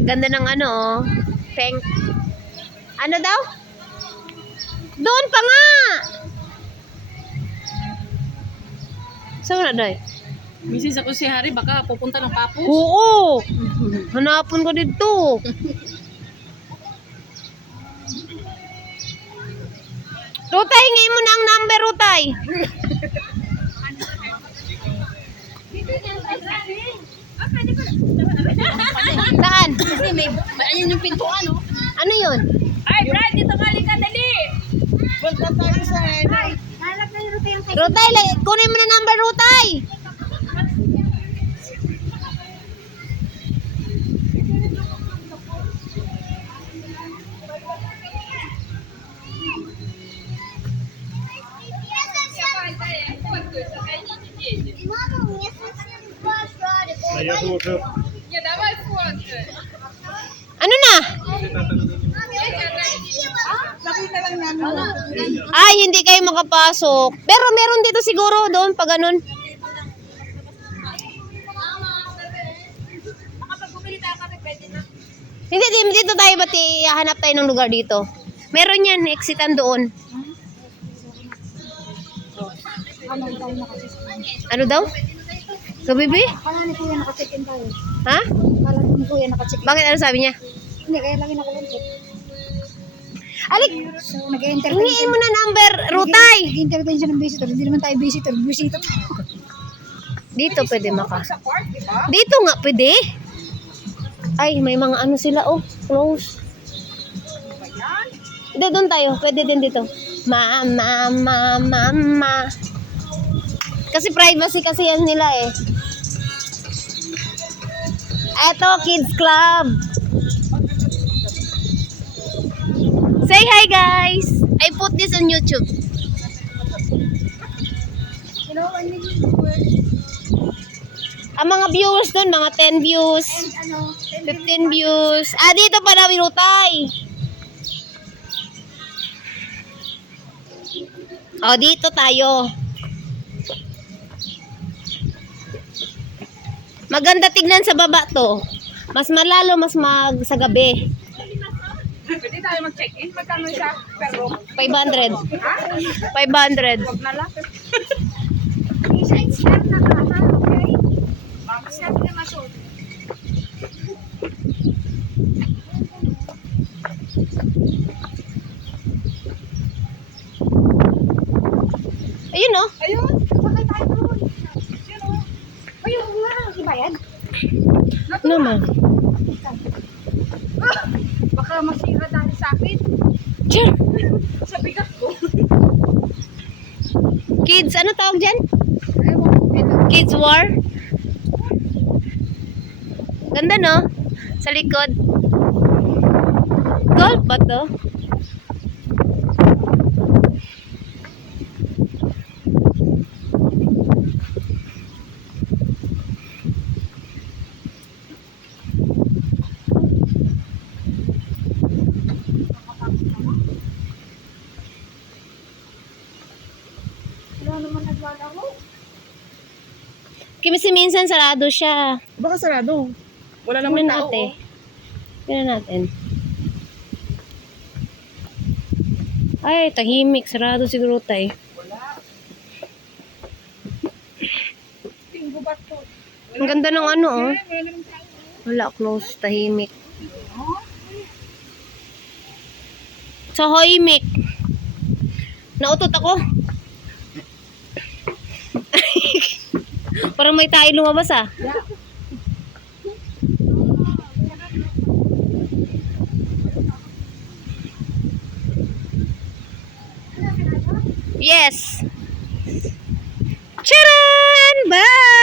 Ganda ng ano, oh. Pink. Ano daw? Doon pa nga! Saan na daw? Misis ako si Harry, baka pupunta ng papo. Oo! Hanapon ko dito. Rutay, ngayon mo na ang number, Rutay. Saan? Kasi may ayun yung pintuan, no? Ano yun? Ay, Brad, dito ka dali. Punta tayo sa Renay. Rutay, kunin mo na number, Rutay. Ano na? Ay, hindi kayo makapasok. Pero meron dito siguro doon pag ganun. Hindi, dito tayo bati hanap tayo ng lugar dito. Meron yan, exitan doon. Ano daw? So, baby? Kala ni Kuya naka-check-in tayo. Ha? Kala ni Kuya naka-check-in. Bakit ano sabi niya? Hindi, kaya lagi nakulungkot. Alik, So, nag-entertain hingin mo na number, Rutay. Nag-entertain siya ng visitor. Hindi naman tayo visitor. Visitor. Dito pwede maka. Dito nga pwede. Ay, may mga ano sila, oh. Close. Hindi, doon tayo. Pwede din dito. Mama. Kasi privacy kasi yan nila eh. Eto, Kids Club. Say hi, guys. I put this on YouTube. Hello, ano yung Ang mga viewers doon, mga 10 views, 15 views. Ah, dito pa na, Rutay. Oh, dito tayo. Maganda tignan sa baba to. Mas malalo, mas sa gabi. Pwede tayo mag-check-in? Magkano siya per room? 500. Ha? 500. Huwag na lang. Start na ka, ha? Okay? Start na masod. Ayun oh. Ayun. Bakit tayo doon? Sino? Ay, yung nga, ibayad. Naman. Baka masira dahil sa akin. Diyan. Sa bigat ko. Kids, ano tawag dyan? Kids War. Ganda no? Sa likod. Golf ba to? Wala naman naglalaro. Kasi minsan sarado siya. Baka sarado. Wala Tingnan naman tao. natin. Tingnan natin. Ay, tahimik. Sarado siguro tayo. Tinggo ba to? Ang ganda ng ano, oh. Wala naman tao. Wala, close. Tahimik. Sa Hoymik. Nautot ako. Parang may tayo lumabas ah. Yes. Charan! Bye!